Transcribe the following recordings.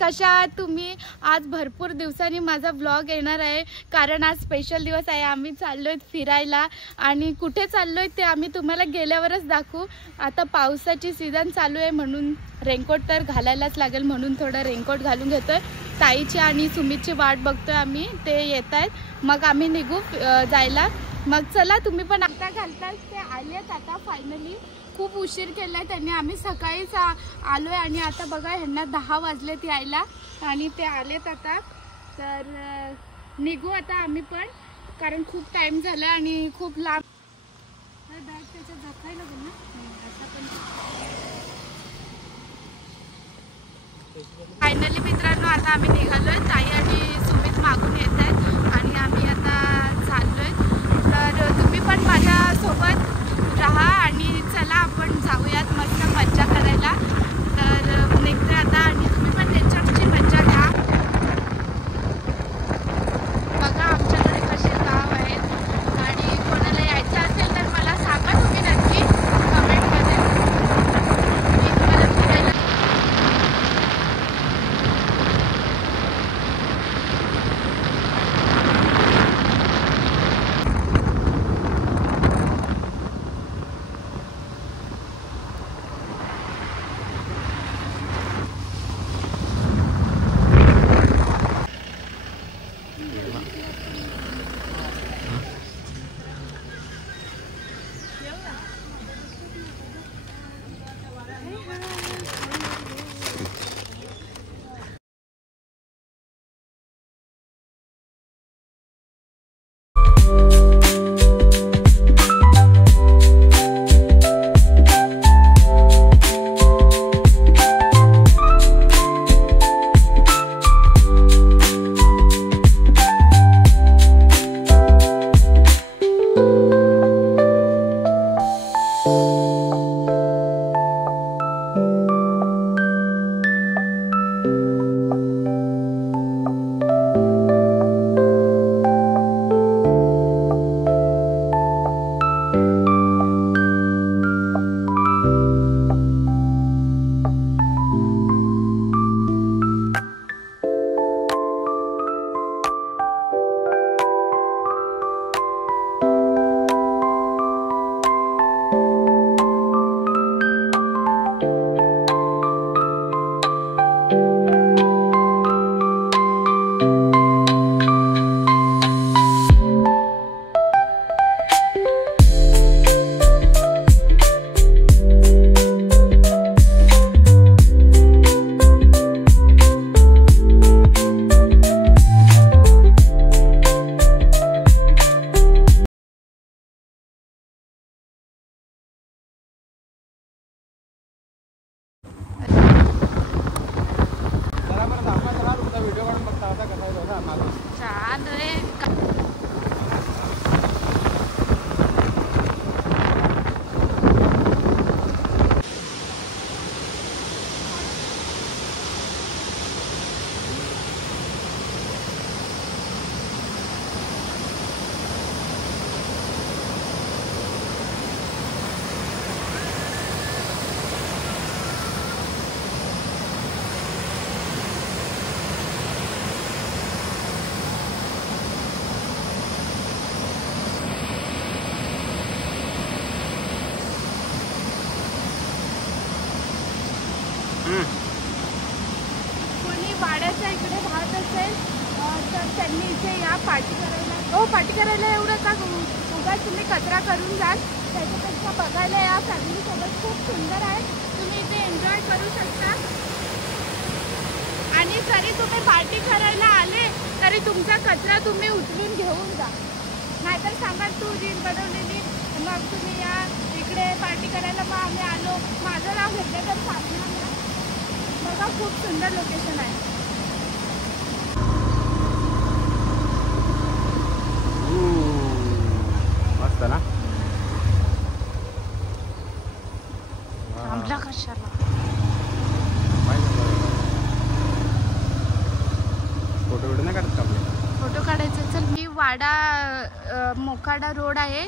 कशा आहात तुम्ही? आज भरपूर दिवसांनी माझा व्लॉग येणार आहे कारण आज स्पेशल दिवस आहे। आम्ही चाललोय फिरायला आणि कुठे चाललोय ते आम्ही तुम्हाला गेल्यावरच दाखवू। आता पावसाची सीझन चालू आहे म्हणून रेनकोट तर घालायलाच लागेल, म्हणून थोडं रेनकोट घालून घेतोय। ताईची आणि सुमितची वाट बघतोय आम्ही, ते येत आहेत मग आम्ही निघू जायला। मग चला तुम्ही पण आता घालताच, ते आलेत आता फायनली। खूप उशीर केलाय त्यांनी, आम्ही सकाळीच आलोय आणि आता बघा ह्यांना 10 वाजलेत यायला आणि ते आलेत आता। तर निघू आता आम्ही पण, कारण खूप टाइम झाला आणि खूप लांब बॅग त्याच्यात जपायला लागेल ना आता पण। फायनली मित्रांनो आता आम्ही निघालोय, ताई आणि सुमित मागून येत आहेत आणि आम्ही आता चाललोय। तर तुम्ही पण माझ्या सोबत रहा आणि चला आपण जाऊयात मस्त मज्जा करायला। तर निघते आता आणि तुम्ही पण त्यांच्याची मज्जा घ्या। बघा आमच्याकडे कसे गाव आहेत आणि कोणाला यायचं असेल तर मला सांगा तुम्ही नक्की कमेंटमध्ये, मी तुम्हाला फिरायला। कोणी वाड्याच्या इकडे राहत असेल तर त्यांनी इथे या पार्टी करायला। हो पार्टी करायला एवढं का उगाच तुम्ही कचरा करून जाल, त्याच्यापेक्षा बघायला या फॅमिलीसोबत। खूप सुंदर आहे, तुम्ही इथे एन्जॉय करू शकता। आणि जरी तुम्ही पार्टी करायला आले तरी तुमचा कचरा तुम्ही उचलून घेऊन जा, नाहीतर सांगा तू रील बनवलेली मग तुम्ही या इकडे पार्टी करायला, मग आम्ही आलो माझं नाव घेतलं तर सांगणार ना। बघा खूप सुंदर लोकेशन आहे। मस्त ना, थांबला कशाला? फोटो व्हिडिओ नाही काढत का आपले? फोटो काढायचे। चल मी वाडा मोखाडा रोड आहे,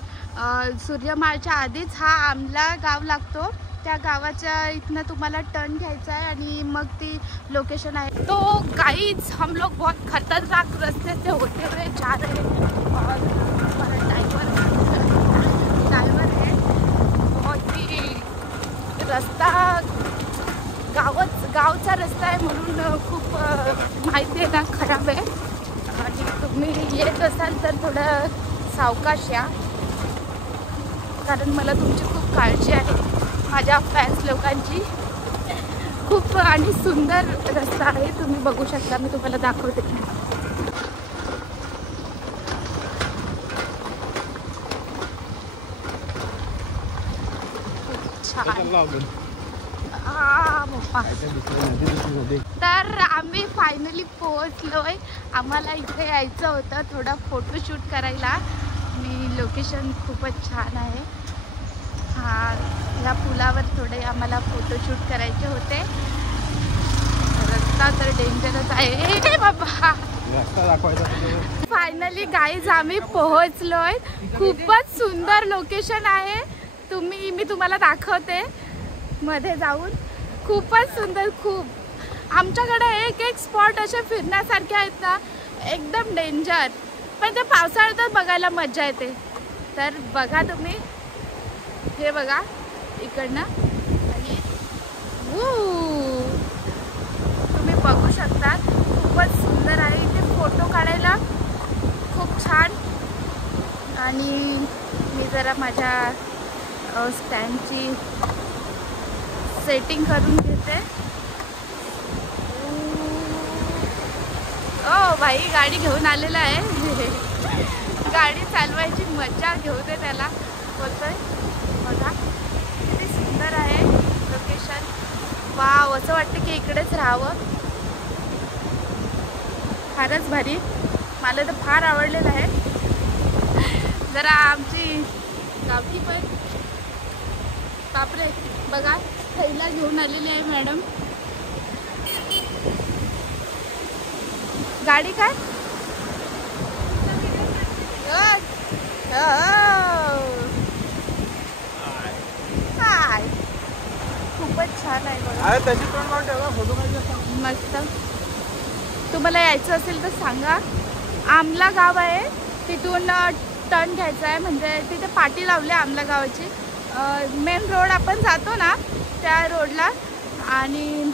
सूर्यमाळच्या आधीच हा आमला गाव लागतो, त्या गावाच्या इथनं तुम्हाला टर्न घ्यायचा है आणि मग ती लोकेशन है। तो गाइस हम लोग बहुत खतरनाक रास्ते से होते हुए जा रहे हैं और हमारा ड्राइवर है बहुत ही रस्ता गावचा रस्ता आहे म्हणून खूप माहिती आहे ना खराब आहे आणि तुम्ही येत असाल तर थोडं सावकाश या कारण मला तुमची खूप काळजी आहे माझ्या फॅन्स लोकांची। खूप आणि सुंदर रस्ता आहे तुम्ही बघू शकता मी तुम्हाला दाखवते। तर आम्ही फायनली पोहोचलोय। आम्हाला इथे यायचं होतं थोडा फोटोशूट करायला। मी लोकेशन खूपच छान आहे। हा या पुलावर थोडे आम्हाला फोटोशूट करायचे होते। रस्ता तर डेंजरस आहे बाबा। फायनली गाईज आम्ही पोहोचलोय। खूपच सुंदर लोकेशन आहे मी तुम्हाला दाखवते मध्ये जाऊन। खूपच सुंदर खूप आमच्याकडे एक स्पॉट असे फिरण्यासारखे आहेत ना एकदम डेंजर पण ते पावसाळ्यातच बघायला मजा येते। तर बघा तुम्ही हे बघा इकडनं आणि तुम्ही बघू शकता खूपच सुंदर आहे। इथे फोटो काढायला खूप छान आणि मी जरा माझ्या स्टँडची सेटिंग करून घेते। ओ भाई गाडी घेऊन आलेला आहे गाडी चालवायची मजा घेऊ दे त्याला बोलतोय। बघा किती सुंदर आहे लोकेशन। वाव असं वाटतं की इकडेच राहावं। फारच भारी मला तर फार आवडलेलं आहे। जरा आमची गावठी पण बापरे बघा थैला घेऊन आलेली आहे मॅडम। गाडी काय हाय खूपच छान आहे बघा मस्त। तुम्हाला यायचं असेल तर सांगा। आमला गाव आहे तिथून टर्न घ्यायचा आहे म्हणजे तिथे पाटी लावली आमला गावाची। मेन रोड आपण जातो ना त्या रोडला आणि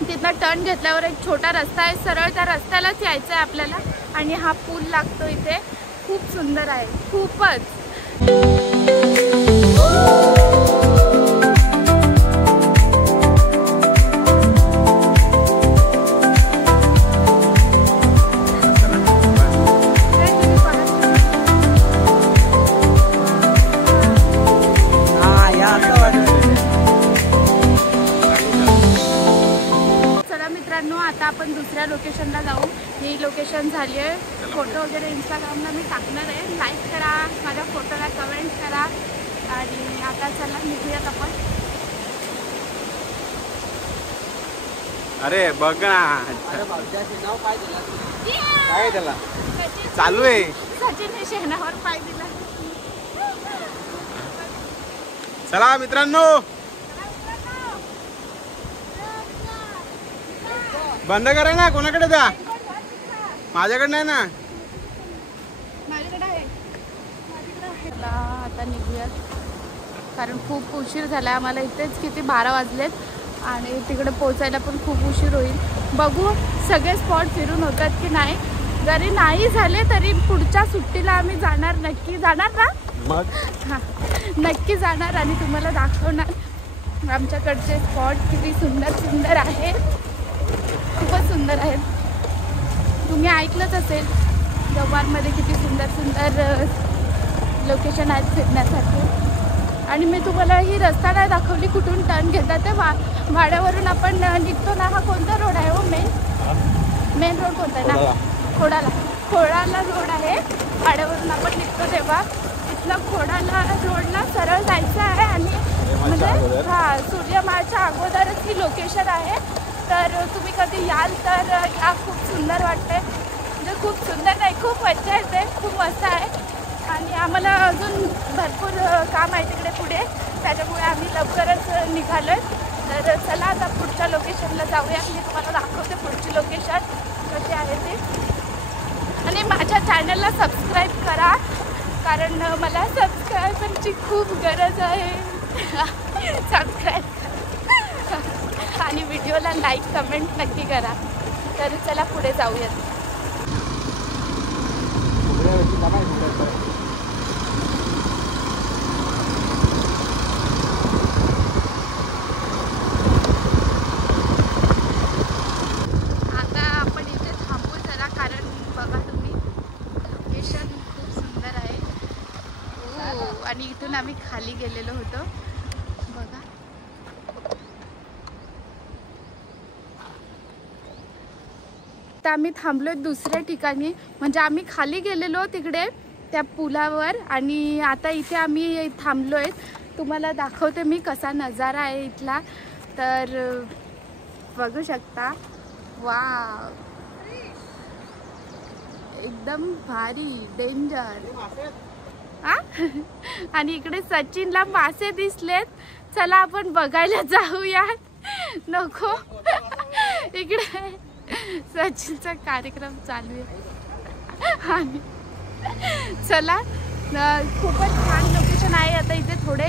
तिथनं टर्न घेतल्यावर एक छोटा रस्ता आहे सरळ त्या रस्त्यालाच यायचं आहे आपल्याला आणि हा पूल लागतो इथे। खूप सुंदर आहे खूपच। आता आपण दुसऱ्या लोकेशनला जाऊ। ही लोकेशन झाली आहे। फोटो वगैरे इंस्टाग्रामला मी टाकणार आहे। लाईक करा माझ्या फोटोला कमेंट करा आणि आता चला निघूयात आपण। अरे बघ ना काय त्याला चालू आहे सचिन शेणावर पाय दिला। चला मित्रांनो बंद करा ना कोणाकडे द्या माझ्याकडे नाही ना माझ्याकडे आहे आता निघूयात कारण खूप उशीर झाला आम्हाला। इथेच किती 12 वाजलेत आणि तिकडे पोचायला पण खूप उशीर होईल। बघू सगळे स्पॉट फिरून होतात की नाही। जरी नाही झाले तरी पुढच्या सुट्टीला आम्ही जाणार नक्की जाणार ना मग हां नक्की जाणार आणि तुम्हाला दाखवणार आमच्याकडचे स्पॉट किती सुंदर सुंदर आहेत। खूपच सुंदर आहेत। तुम्ही ऐकलंच असेल जव्हारमध्ये किती सुंदर सुंदर लोकेशन आहेत फिरण्यासाठी आणि मी तुम्हाला ही रस्ता नाही दाखवली कुठून टर्न घेतात ते वाड्यावरून आपण निघतो ना। हा कोणता रोड आहे हो मेन रोड कोणता आहे ना खोडाला रोड आहे। वाड्यावरून आपण निघतो तेव्हा इथलं खोडाला रोडला सरळ जायचं आहे आणि म्हणजे हां सूर्यमाळच्या अगोदरच ही लोकेशन आहे। तर तुम्ही कधी याल तर या खूप सुंदर वाटते म्हणजे खूप सुंदर नाही खूप मजा येते खूप मस्त आहे आणि आम्हाला अजून भरपूर काम आहे तिकडे पुढे त्याच्यामुळे आम्ही लवकरच निघालोय. तर चला आता पुढच्या लोकेशनला जाऊया. मी तुम्हाला दाखवते पुढची लोकेशन कशी आहे ते. आणि माझ्या चॅनलला सबस्क्राईब करा, कारण मला सबस्क्रायबरची खूप गरज आहे. सबस्क्राईब करा आणि व्हिडिओला लाईक कमेंट नक्की करा. तर चला पुढे जाऊयात. आता आपण इथे थांबू जरा, कारण बघा तुम्ही लोकेशन खूप सुंदर आहे. आणि इथून आम्ही खाली गेलेलो होतो बघा. तर आम्ही थांबलो दुसऱ्या ठिकाणी, म्हणजे आम्ही खाली गेलेलो तिकडे त्या पुलावर आणि आता इथे आम्ही थांबलोय. तुम्हाला दाखवते मी कसा नजारा आहे इथला. तर बघू शकता. वाव, एकदम भारी, डेंजर. आणि इकडे सचिनला मासे दिसलेत. चला आपण बघायला जाऊया. नको, इकडे सचिनचा कार्यक्रम चालू आहे. आणि चला, खूपच छान लोकेशन आहे. आता इथे थोडे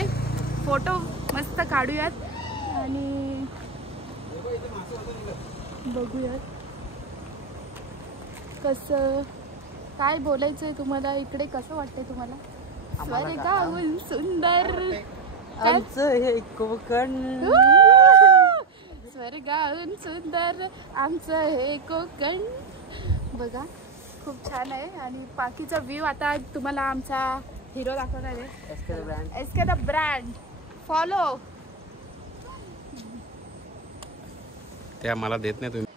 फोटो मस्त काढूयात आणि बघूयात कसं काय बोलायचं आहे तुम्हाला. इकडे कसं वाटतंय तुम्हाला? स्वर्गाहून सुंदर आमचं हे कोकण, स्वर्गाहून सुंदर आमचं हे कोकण. बघा खूप छान आहे. आणि बाकीचा व्ह्यू आता तुम्हाला आमचा हिरो दाखवणार आहे. Ask the brand follow. ते आम्हाला देत नाही तुम्ही.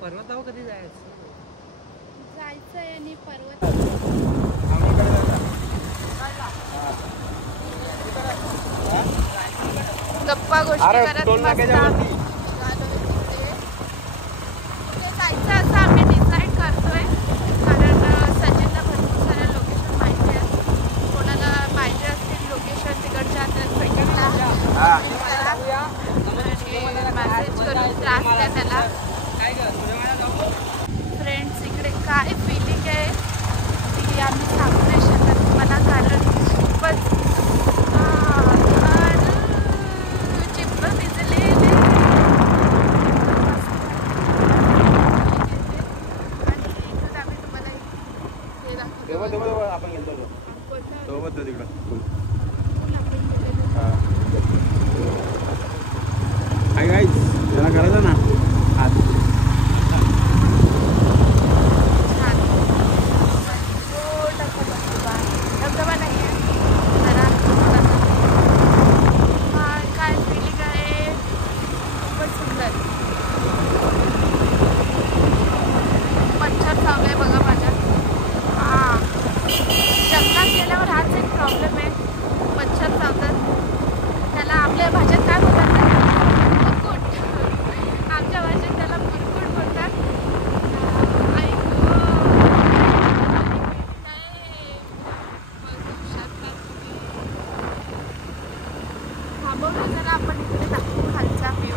पर्वतावर कधी जायचं? जायचंय आणि पर्वत गप्पा गोष्टी करत मस्त जायचं असं आम्ही डिसाईड करतोय. कारण सचिनला भरपूर साऱ्या लोकेशन माहिती आहेत. कोणाला माहिती असतील लोकेशन तिकडच्या तर भेटायला मेसेज करून त्रास द्या त्याला. फ्रेंड्स, इकडे काय फिलिंग आहे ती आम्ही सांगू नाही शकत तुम्हाला, कारण खूपच चिप्प भिजलेले. आणि इथून आम्ही तुम्हाला हे दाखवतो. आपण गेलो सोबत तिकडं. हाय गाईज, त्याला करायचं ना आज. धबधबा नाही आहे जरा काय फिलिंग आहे. खूपच सुंदर. मच्छर चावलाय बघा माझ्या. जंगलात गेल्यावर हाच एक प्रॉब्लेम आहे, मच्छर चावतात. त्याला आपल्या भाषेत काय बोलतात ना, मुरकुट. आमच्या भाषेत त्याला मुरकुट बोलतात. थांबवलं जरा, आपण इकडे दाखवू खालचा व्ह्यू.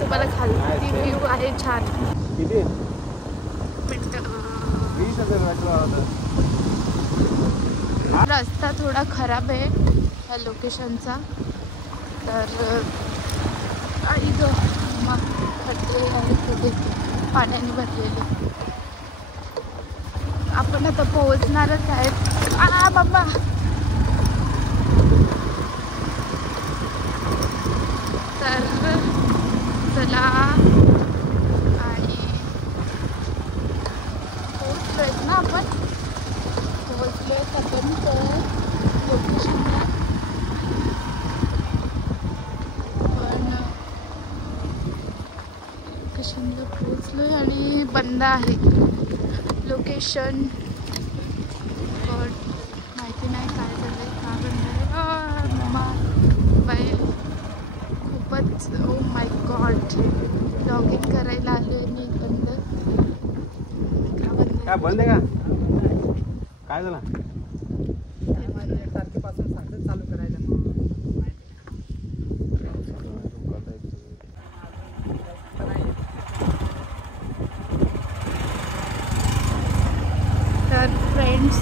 तुम्हाला खालची व्ह्यू आहे छान. किती रस्ता थोडा खराब आहे ह्या लोकेशनचा. तर इथं मग खड्डे आहे थोडे पाण्याने भरलेले. आपण आता पोहोचणारच आहेत. बाबा, तर चला आणि पोहोचलोय ना आपण. पोहोचलोय आपण लोकेशनला. पण लोकेशनला पोहोचलोय आणि बंद आहे लोकेशन. पण माहिती नाही काय झालंय, का बंद आहे. मम्मा मोबाईल खूपच, oh my God, log in करायला आले आणि बंद. का बंद काय बंद आहे का? काय झालं? तारखेपासून सांगतात चालू करायला. तर फ्रेंड्स,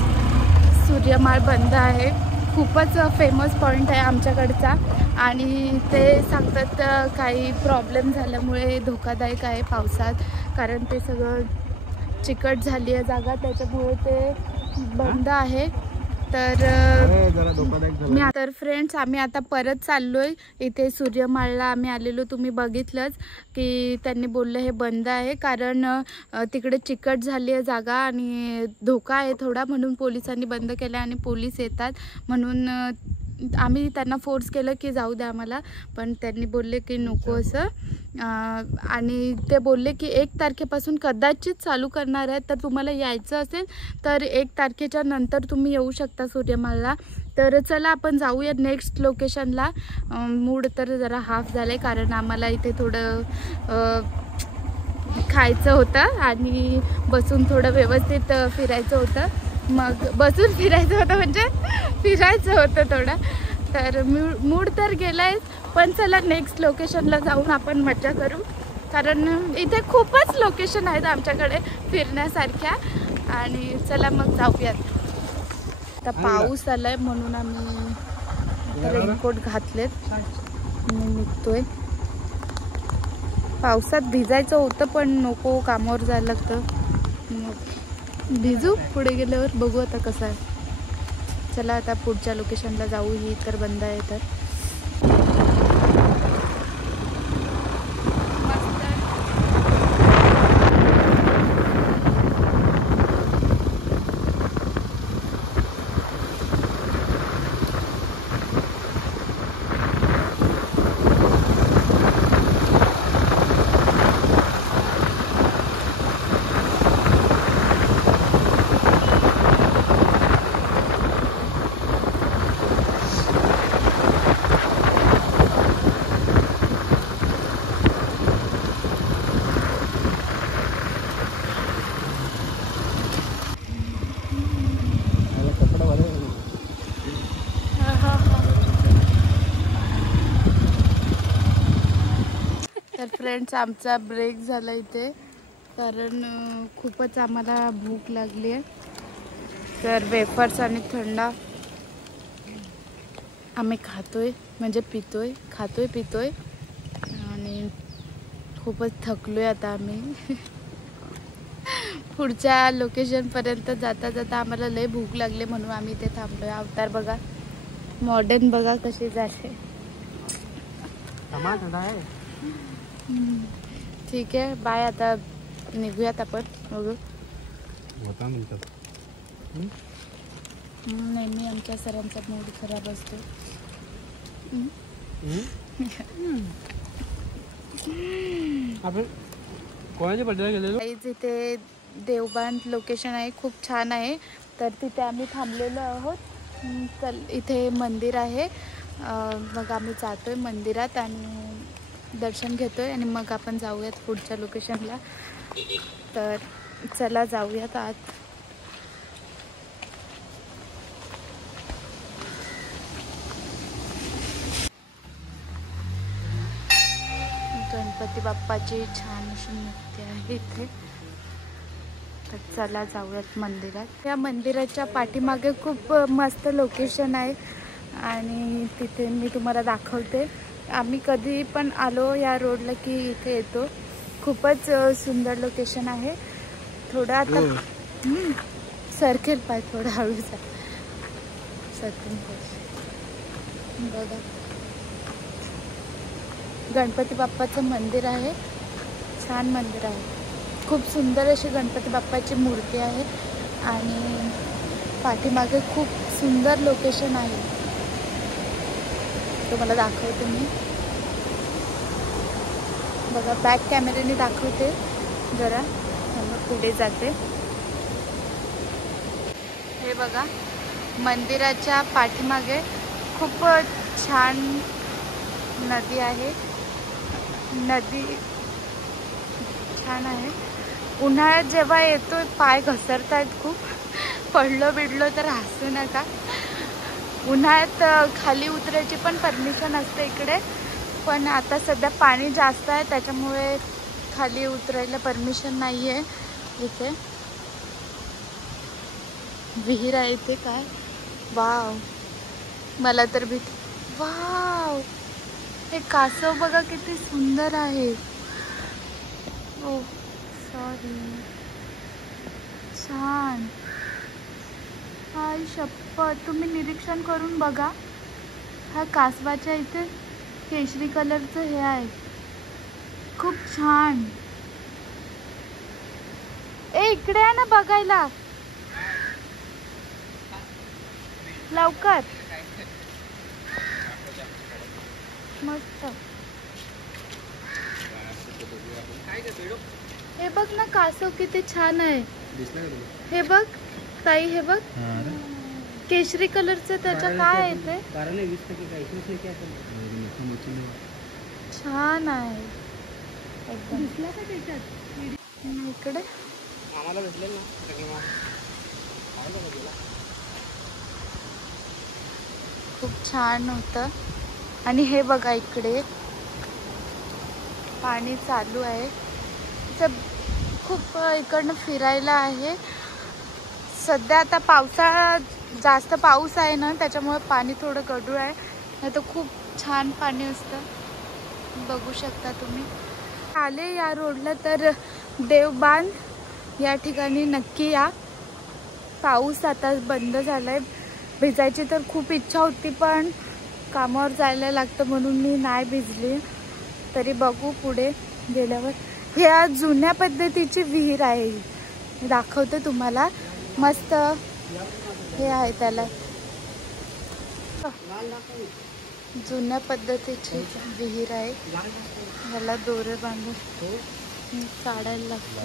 सूर्यमाळ बंद आहे. खूपच फेमस पॉईंट आहे आमच्याकडचा आणि ते सांगतात काही प्रॉब्लेम झाल्यामुळे धोकादायक आहे पावसात, कारण ते सगळं चिकट झाली आहे जागा, त्याच्यामुळे ते बंद आहे. तर तर फ्रेंड्स, आम्ही आता परत चाललोय. इथे सूर्यमाळला आम्ही आलेलो, तुम्ही बघितलंच की त्यांनी बोललं हे बंद आहे कारण तिकडे चिकट झाली आहे जागा आणि धोका आहे थोडा, म्हणून पोलिसांनी बंद केलं आणि पोलीस येतात म्हणून आम्ही त्यांना फोर्स केलं की जाऊ द्या आम्हाला, पण त्यांनी बोलले की नको असं. आणि ते बोलले की 1 तारखेपासून कदाचित चालू करणार आहे, तर तुम्हाला यायचं असेल तर 1 तारखेच्या नंतर तुम्ही येऊ शकता सूर्यमाळला. तर चला आपण जाऊया नेक्स्ट लोकेशनला. मूड तर जरा हाफ झालं आहे कारण आम्हाला इथे थोडं खायचं होतं आणि बसून थोडं व्यवस्थित फिरायचं होतं. मग बसून फिरायचं होतं म्हणजे फिरायचं होतं थोडं, तर मूड तर गेला आहे. पण चला नेक्स्ट लोकेशनला जाऊन आपण मजा करू, कारण इथे खूपच लोकेशन आहेत आमच्याकडे फिरण्यासारख्या. आणि चला मग जाऊयात. आता पाऊस आलाय म्हणून आम्ही रेनकोट घातलेत, मी निघतोय. पावसात भिजायचं होतं पण नको, कामावर जायला लागतं, मग भिजू. पुढे गेल्यावर बघू आता कसं आहे. चला आता पुढच्या लोकेशनला जाऊ. ही तर बंद आहे. तर फ्रेंड्स, आमचा ब्रेक झाला इथे कारण खूपच आम्हाला भूक लागली आहे. तर वेफर्स आणि थंडा आम्ही खातोय, म्हणजे पितोय आणि खूपच थकलोय आता आम्ही. पुढच्या लोकेशनपर्यंत जाता जाता आम्हाला लय भूक लागली म्हणून आम्ही इथे थांबलोय. अवतार बघा, मॉडर्न बघा कसे झाले. ठीक आहे, बाय. आता निघूयात आपण. बघू नेहमी आमच्या सरांचा मूड खराब असतो. इथे देवबांध लोकेशन आहे, खूप छान आहे. तर तिथे आम्ही थांबलेलो आहोत. चल, इथे मंदिर आहे. मग आम्ही जातोय मंदिरात आणि दर्शन घेतोय आणि मग आपण जाऊयात पुढच्या लोकेशनला. तर चला जाऊयात आत. गणपती बाप्पाची छान अशी मूर्ती आहे इथे. तर चला जाऊयात मंदिरात. या मंदिराच्या पाठीमागे खूप मस्त लोकेशन आहे आणि तिथे मी तुम्हाला दाखवते. आम्ही कधी पण आलो या रोडला की इथे येतो. खूपच सुंदर लोकेशन आहे. थोडं आता सरकेल पाय, थोडा हळूचा सरकेल पाय. बघा, गणपती बाप्पाचं मंदिर आहे, छान मंदिर आहे. खूप सुंदर अशी गणपती बाप्पाची मूर्ती आहे आणि पाठीमागे खूप सुंदर लोकेशन आहे. तुम्हाला दाखवते मी. बघा, बॅक कॅमेऱ्याने दाखवते जरा, मग पुढे जाते. हे बघा, मंदिराच्या पाठीमागे खूप छान नदी आहे. नदी छान आहे उन्हाळ्यात जेव्हा येतो पाय घसरतायत खूप, पडलो बिडलो तर हसू नका. उन्हाळ्यात खाली उतरायची पण परमिशन असते इकडे, पण आता सध्या पाणी जास्त आहे त्याच्यामुळे खाली उतरायला परमिशन नाही आहे. इथे विहीर आहे इथे. काय वाव, मला तर भीती. वाव, हे कासव बघा किती सुंदर आहे. ओ सॉरी, छान. हाय शपथ, तुम्ही निरीक्षण करून बघा. हा कासवाच्या इथे केशरी कलरचं हे आहे, खूप छान. इकडे आहे ना बघायला, लवकर. मस्त. हे बघ ना कासव किती छान आहे. हे बघ ताई, हे बघ केशरी कलरचं, त्याच्या काय आहे ते, छान आहे एकदम. इकडे खूप छान होतं. आणि हे बघा इकडे पाणी चालू आहे. खूप इकडनं फिरायला आहे. सध्या आता पावसाळा, जास्त पाऊस आहे ना त्याच्यामुळे पाणी थोडं गढूळ आहे, नाही तर खूप छान पाणी असतं. बघू शकता तुम्ही. आले या रोडला तर देवबांध या ठिकाणी नक्की या. पाऊस आता बंद झालाय. भिजायची तर खूप इच्छा होती पण कामावर जायला लागतं म्हणून मी नाही भिजली. तरी बघू पुढे गेल्यावर. ह्या जुन्या पद्धतीची विहीर आहे, दाखवते तुम्हाला. मस्त हे आहे त्याला, जुन्या पद्धतीची विहीर आहे. ह्याला दोरे बांधून काढायला लागतं.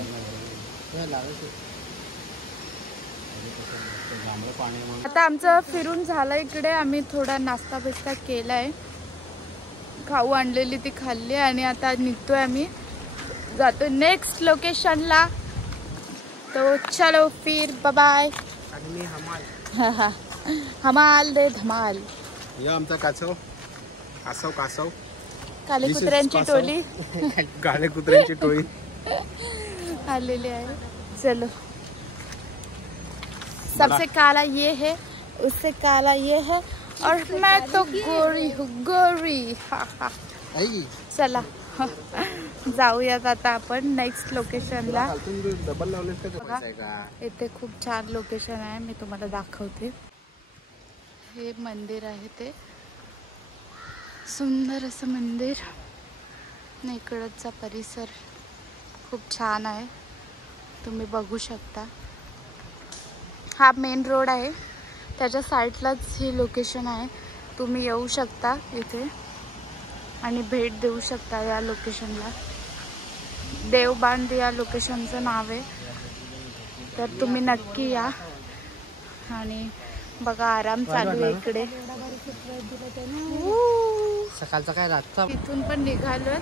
आता आमचं फिरून झालं इकडे. आम्ही थोडा नाश्ता बिस्ता केलाय, खाऊ आणलेली ती खाल्ली आणि आता निघतोय आम्ही, जातो नेक्स्ट लोकेशनला. तो चलो फिर बाय. हमाल दे धमाल. आमचा कासव कासव कासव काले कुत्र्यांची टोली काले कुत्र्यांची टोळी आलेली आहे. चलो, सबसे काला ये है, उससे काला ये है और मैं तो गोरी हूँ, गोरी. चला जाऊयात आता आपण नेक्स्ट लोकेशनला. इथे खूप छान लोकेशन आहे, मी तुम्हाला दाखवते. हे मंदिर आहे, ते सुंदर असं मंदिर. इकडचा परिसर खूप छान आहे, तुम्ही बघू शकता. हा मेन रोड आहे, त्याच्या साईडलाच ही लोकेशन आहे. तुम्ही येऊ शकता इथे आणि भेट देऊ शकता या लोकेशनला. देवबांध या लोकेशनचं नाव आहे, तर तुम्ही नक्की या. आणि बघा आराम चालू आहे इकडे. सकाळचा काय रातचा. इथून पण निघालोय,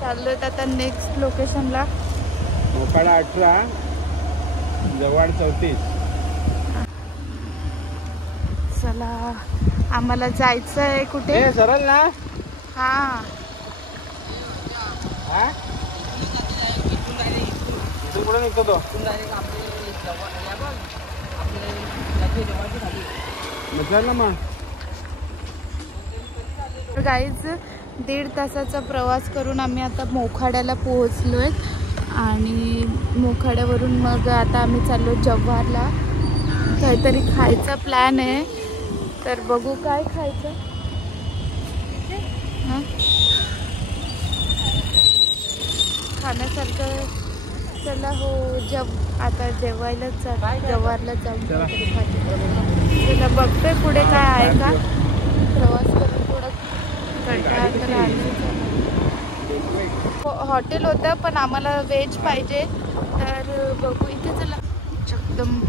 चाललोय आता नेक्स्ट लोकेशनला. मोखाडा 18, जवळ 34. चला, आम्हाला जायचंय कुठे. सरळ ना. हा, इथून पुढे निघतो तो. गाईज 1.5 तासाचा प्रवास करून आम्ही आता मोखाड्याला पोहोचलोय. आणि मोखाड्यावरून मग आता आम्ही चाललो जव्हारला. काहीतरी खायचा प्लॅन आहे, तर बघू काय खायचं. खाण्यासारखं. चला हो, आता जेवायलाच जव्हारला जाऊन चला बघतोय पुढे काय आहे का. प्रवास करून थोडं कंटाळा तर आला. हॉटेल होतं पण आम्हाला व्हेज पाहिजे, तर बघू इथे. चला, जगदंब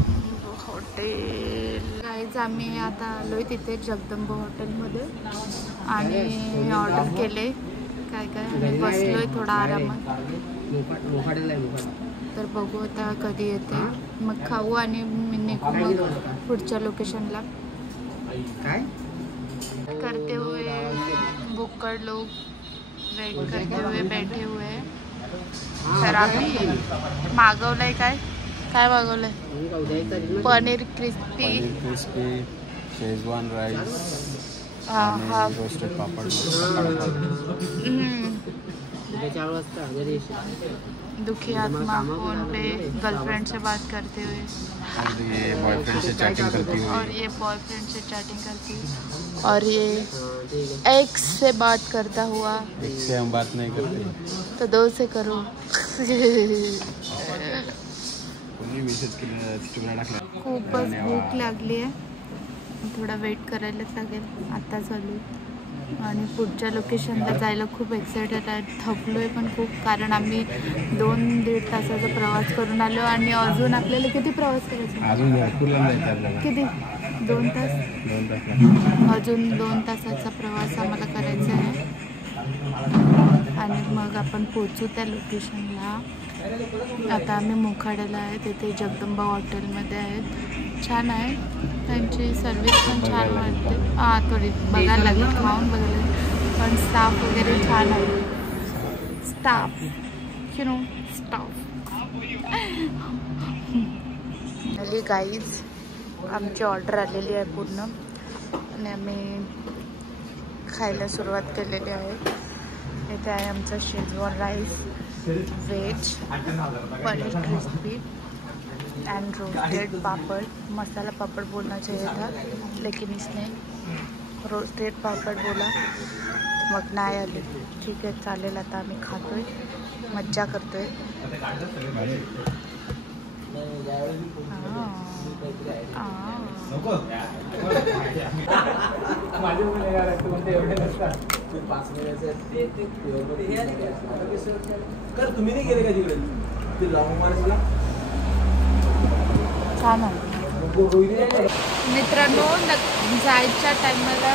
हॉटेल. काहीच आम्ही आता आलोय तिथे जगदंब हॉटेलमध्ये आणि ऑर्डर केले काय काय. आम्ही बसलोय थोडा आरामात. तर बघू आता कधी येते, मग खाऊ आणि निघू मग पुढच्या लोकेशनला. करते हुए बुक्कड़ लोग वेट करते हुए बैठे हुए. तर आम्ही मागवलंय काय मागवलंय, पनीर क्रिस्पी, शेजवान राईस, हा रोस्टेड पापड़. दुखी आत्मा फोन पे गर्लफ्रेंड से बात करते हुए, और ये बॉयफ्रेंड से चैटिंग करती हुई, और ये बॉयफ्रेंड से चैटिंग करती हुई, और ये एक्स से बात करता हुआ. एक से हम बात नहीं करते तो 2 से करो. खूपच भूक लागली आहे, थोडा वेट करायलाच लागेल. आता चालू आणि पुढच्या लोकेशनला जायला खूप एक्सायटेड आहे. थकलो आहे पण खूप, कारण आम्ही 2-1.5 तासाचा प्रवास करून आलो आणि अजून आपल्याला किती प्रवास करायचा, अजून किती 2 तास, अजून 2 तासाचा प्रवास आम्हाला करायचा आहे. आणि मग आपण पोचू त्या लोकेशनला. आता आम्ही मोखाड्याला आहे, तिथे जगदंबा हॉटेलमध्ये आहेत. छान आहे, त्यांची सर्विस पण छान वाटते. थोडी बघायला लागली, खाऊन बघायला, पण स्टाफ वगैरे छान आहे. स्टाफ आली गाईज, आमची ऑर्डर आलेली आहे पूर्ण आणि आम्ही खायला सुरुवात केलेली आहे. इथे आहे आमचा schezwan rice, veg, paneer crispy and roasted papad. Masala papad बोलना चाहिए था लेकिन इसने रोस्टेड पापड़ बोला, मग नाही आले. ठीक आहे, चालेल. आता आम्ही खातोय, मज्जा करतोय. तुम्ही नाही गेले का तिकडे ते लॉंग मार्चला? छान आहे मित्रांनो. जायच्या टायमाला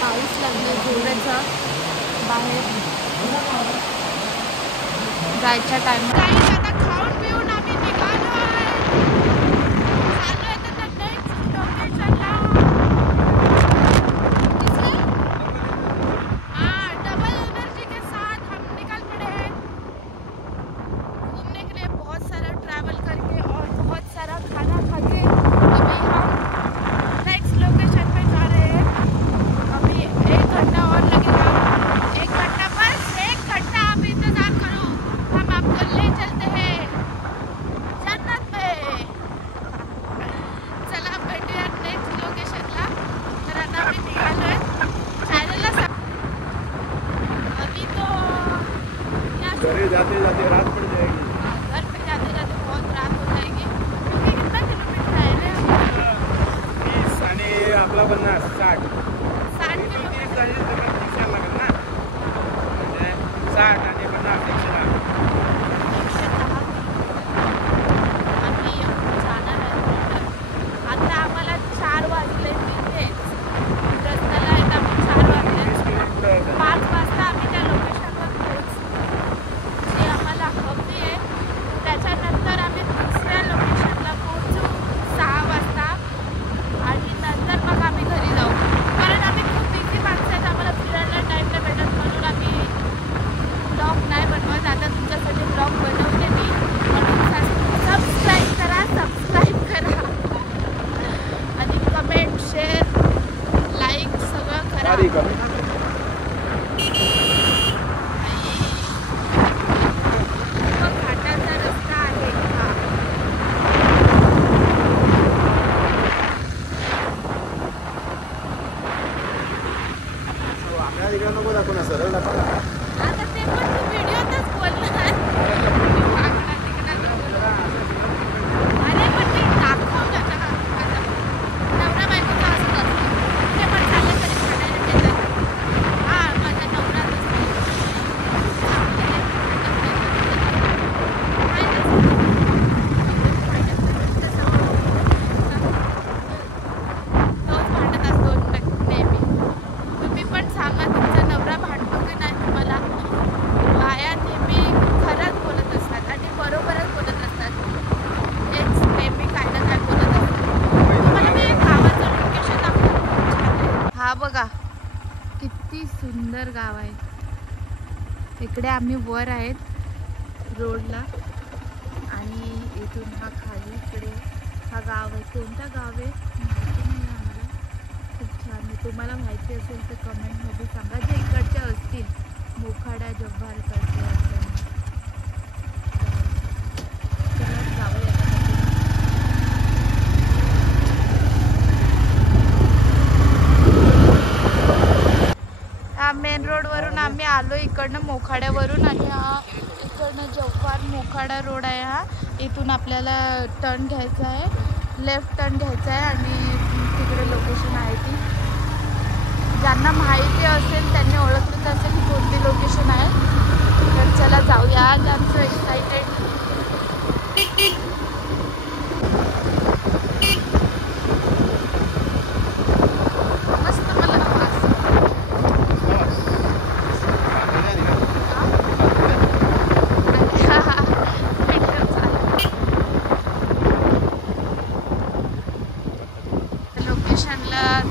पाऊस लागला जोराचा बाहेर. जायच्या टायमाला आता खाऊन पिऊन आम्ही निघालो आहे. चालू आहे तर नेक्स्ट लोकेशनला. डबल एनर्जी के साथ हम निकल पड़े हैं घूमने के लिए, बहुत सारा ट्रैवल करके और बहुत सारा खाना खा के अभी हम नेक्स्ट लोकेशन पे जा रहे हैं. अभी 1 घंटा और लगेगा. 1 घंटा, बस 1 घंटा आप इंतजार करो, हम आपको ले चलते हैं जन्नत में. चला भेटूया नेक्स्ट लोकेशनला. तर आता आम्ही निघालो आहे. चॅनलला अभी तो घरे जाते जाते रात पड़ जाएगी. घर पे जाते जाते बहुत रात हो जाएगी. क्योंकि कितना किलोमीटर है रे? 30 आणि आपला 50, 60. 60 किलोमीटर. 30 लागेल ना, म्हणजे 60 आणि 50 110. आम्ही जाणार आहे. आता आम्हाला 4 वाजले तिथेच रस्त्याला आहेत. आम्ही 4 वाजले. 5 वाजता आम्ही त्या लोकेशनवर पोहोचू जी आम्हाला हवी आहे. त्याच्यानंतर आम्ही दुसऱ्या लोकेशनला पोहोचू 6 वाजता आणि नंतर मग आम्ही घरी जाऊ. कारण आम्ही खूप बिझी माणसं आहेत, आम्हाला फिरायला टाईम नाही भेटत, म्हणून आम्ही ब्लॉग नाही बनवत. आता तुमच्यासाठी ब्लॉग बनवते मी, म्हणून सबस्क्राईब करा आणि कमेंट, शेअर, लाईक सगळं करा. घाटाचा रस्ता आहे का? आपल्या तिकडे नको दाखवू ना, सरळ दाखव ना. आता ते पण तू व्हिडिओतच बोलणार. वाकडा तिकडा नको. अरे पण ते दाखव ना. नवरा बायकोचं असतं, ते पण झालं तरी खाण्याला देतात. माझा नवरा तोच भांडत असतो नेहमी. तुम्ही पण सांगा, तुमचा नवरा भांडतो की नाही तुम्हाला? किती सुंदर गाव आहे. इकडे आम्ही वर आहेत रोडला आणि इथून हा खाली इकडे हा गाव आहे. कोणता गाव आहे माहिती नाही आम्हाला. खूप छान आहे. तुम्हाला माहिती असेल तर कमेंटमध्ये सांगा, जे इकडच्या असतील मोखाडा जव्हारकडचे असेल. चला जाऊया. मेन रोड वरून आम्ही आलो इकडनं मोखाड्यावरून आणि हा इकडनं जव्हार मोखाडा रोड आहे. हा इथून आपल्याला टर्न घ्यायचा आहे, लेफ्ट टर्न घ्यायचा आहे आणि तिकडे लोकेशन आहे ती. ज्यांना माहिती असेल त्यांनी ओळखलं असेल कोणती लोकेशन आहे. तर चला जाऊया. आज आमचं एक्साइटेड.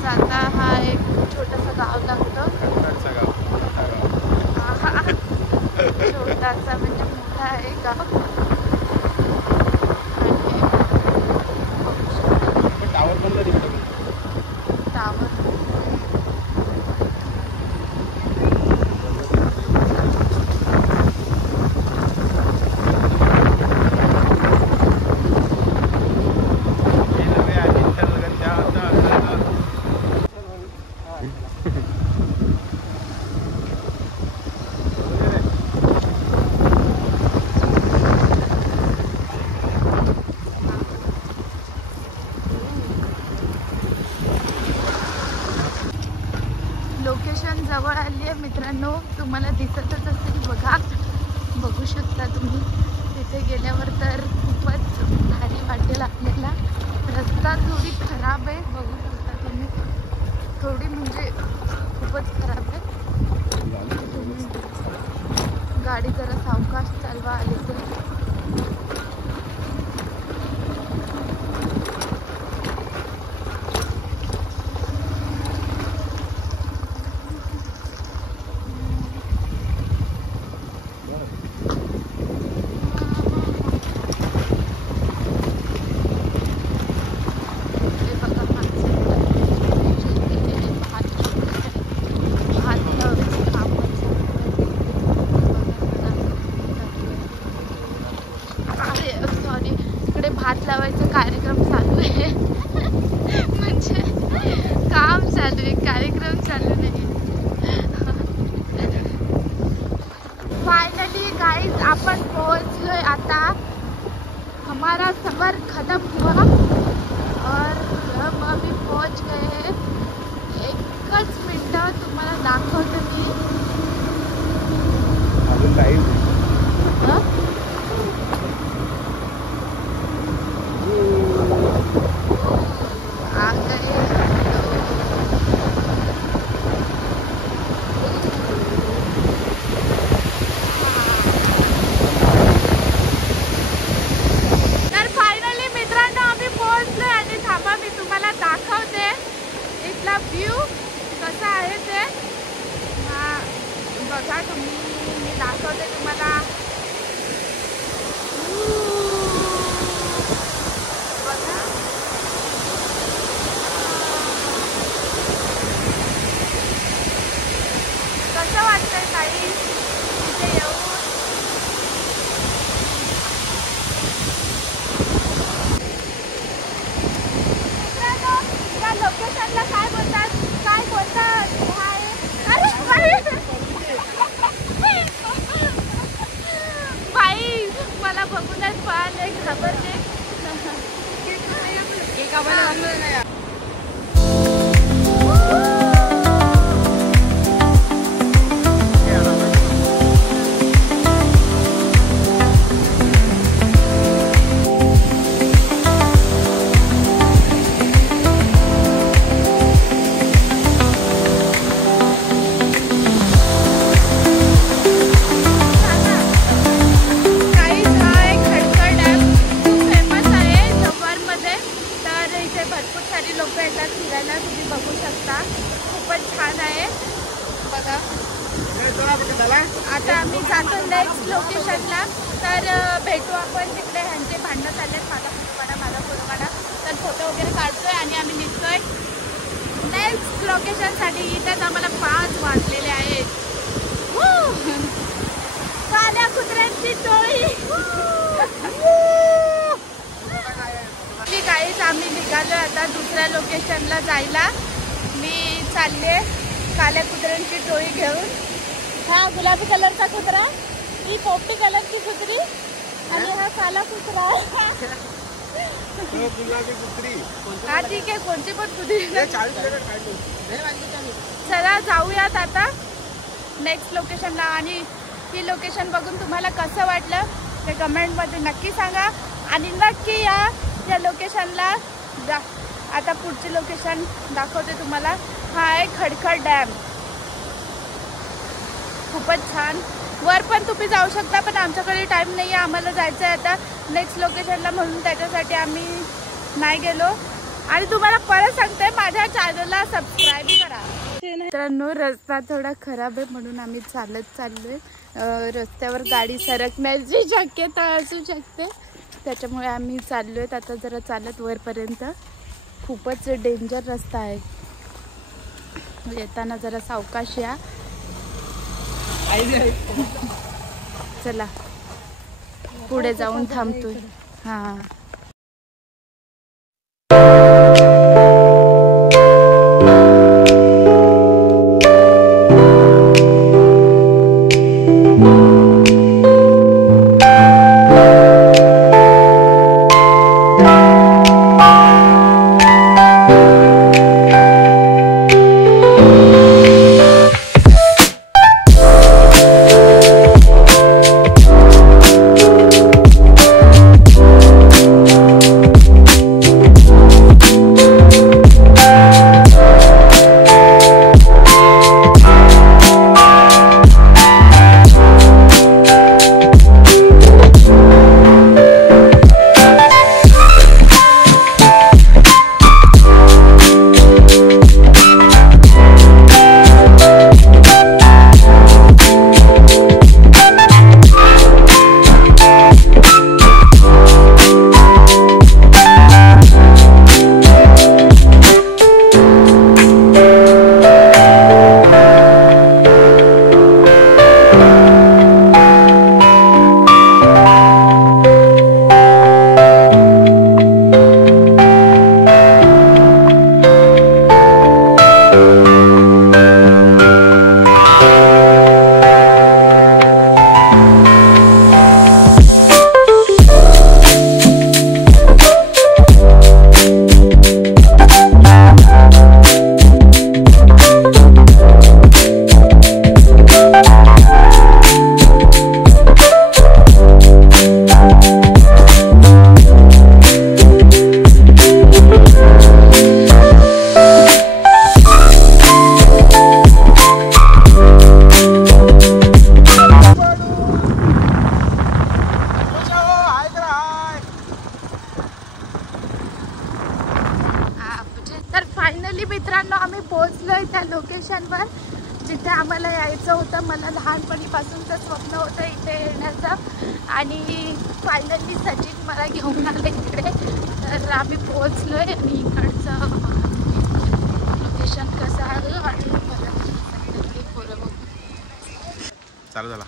जाता हा एक छोटासा गाव लागतो. छोटासा म्हणजे मोठा आहे गाव. टावर लोकेशन जवळ आली आहे मित्रांनो. तुम्हाला दिसतच असेल, बघू शकता तुम्ही. तिथे गेल्यावर तर खूपच भारी वाटेल आपल्याला. रस्ता थोडी खराब आहे, बघू शकता तुम्ही. थोडी म्हणजे खूपच खराब आहे. गाडी जरा सावकाश चालवा आली तर. भात लावायचा कार्यक्रम चालू आहे. म्हणजे काम चालू आहे, कार्यक्रम चालू नाही. फायनली गाइस आपण पोहोचलोय आता. हमारा सफर खत्म हुआ और हम अभी पहुंच गए हैं. एकच मिनिट तुम्हाला दाखवतो मी. व्ह्यू कसा आहे ते बघा तुम्ही. मी दाखवते तुम्हाला. बघा कसं वाटतंय ताई इथे येऊन. त्या लोकेशनला काय बोलतात, काय बोलतात? बघा आता आम्ही जातो नेक्स्ट लोकेशनला. तर भेटू आपण तिकडे. ह्यांचे भांडणं चाललेत, माझा फोटो काढा. तर फोटो वगैरे काढतोय आणि आम्ही निघतोय नेक्स्ट लोकेशनसाठी. इथेच आम्हाला 5 वाजलेले आहेत. काळ्या कुत्र्यांची टोळी. काहीच आम्ही निघालो आता दुसऱ्या लोकेशनला जायला. मी चालले काळ्या कुत्र्यांची टोळी घेऊन. हा गुलाबी कलरचा कुत्रा, ही पोपटी कलरची कुत्री आणि हा काला कुत्रा. गुलाबी कुत्री. हा ठीक आहे, कोणती पण कुत्री. चला जाऊयात आता नेक्स्ट लोकेशनला. आणि ही लोकेशन बघून तुम्हाला कसं वाटलं ते कमेंटमध्ये नक्की सांगा. आणि नक्की या लोकेशनला जा. आता पुढची लोकेशन दाखवते तुम्हाला. हा आहे खडखड डॅम. खूपच छान. वर पण तुम्ही जाऊ शकता, पण आमच्याकडे टाईम नाही आहे. आम्हाला जायचं आहे आता नेक्स्ट लोकेशनला, म्हणून त्याच्यासाठी आम्ही नाही गेलो. आणि तुम्हाला परत सांगते, माझ्या चॅनलला सबस्क्राईब करा. मित्रांनो, रस्ता थोडा खराब आहे म्हणून आम्ही चालत चाललोय. रस्त्यावर गाडी सरकण्याची शक्यता असू शकते, त्याच्यामुळे आम्ही चाललोय आता जरा चालत वरपर्यंत. खूपच डेंजर रस्ता आहे. येताना जरा सावकाश या. चला पुढे जाऊन थांबतोय. हां मित्रांनो, आम्ही पोहोचलोय त्या लोकेशनवर जिथे आम्हाला यायचं होतं. मला लहानपणीपासूनचं स्वप्न होतं इथे येण्याचं आणि फायनली सचिन मला घेऊन आलं इकडे. तर आम्ही पोहोचलोय आणि इकडचं लोकेशन कसं आहे आणि चालू झाला.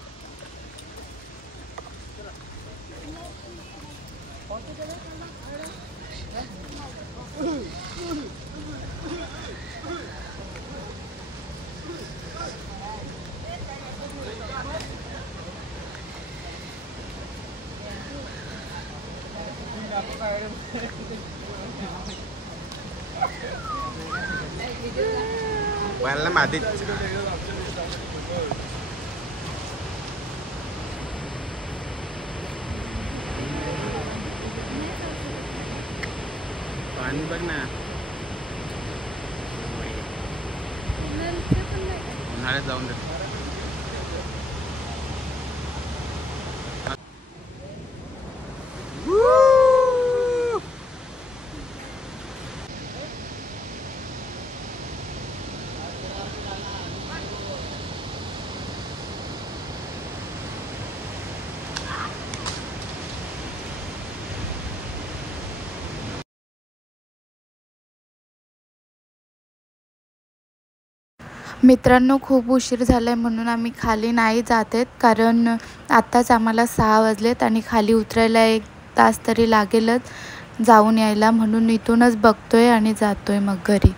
पहिला माती पाणी बघ ना. उन्हाळ्यात जाऊन दे. मित्रांनो, खूप उशीर झाला आहे म्हणून आम्ही खाली नाही जात आहेत, कारण आत्ताच आम्हाला 6 वाजलेत आणि खाली उतरायला 1 तास तरी लागेलच जाऊन यायला, म्हणून इथूनच बघतोय आणि जातोय मग घरी.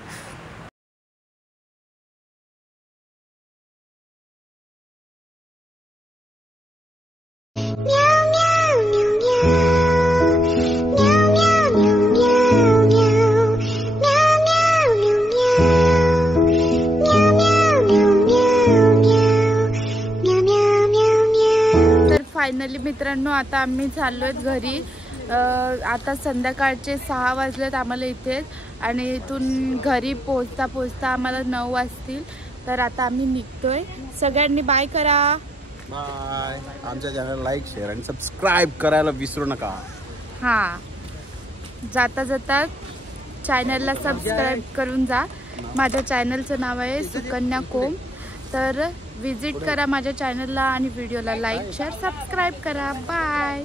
फायनली मित्रांनो, आता आम्ही चाललो आहेत घरी. आता संध्याकाळचे 6 वाजलेत आम्हाला इथेच, आणि इथून घरी पोचता पोचता आम्हाला 9 वाजतील. तर आता आम्ही निघतोय. सगळ्यांनी बाय करा. बाय. आमच्या चॅनल लाईक, शेअर आणि सबस्क्राईब करायला विसरू नका. हां, जाता जाता चॅनलला सबस्क्राईब करून जा. माझ्या चॅनलचं नाव आहे सुकन्या कोम. तर विजिट करा माझ्या चॅनलला आणि व्हिडिओला लाईक, शेअर, सबस्क्राईब करा. बाय.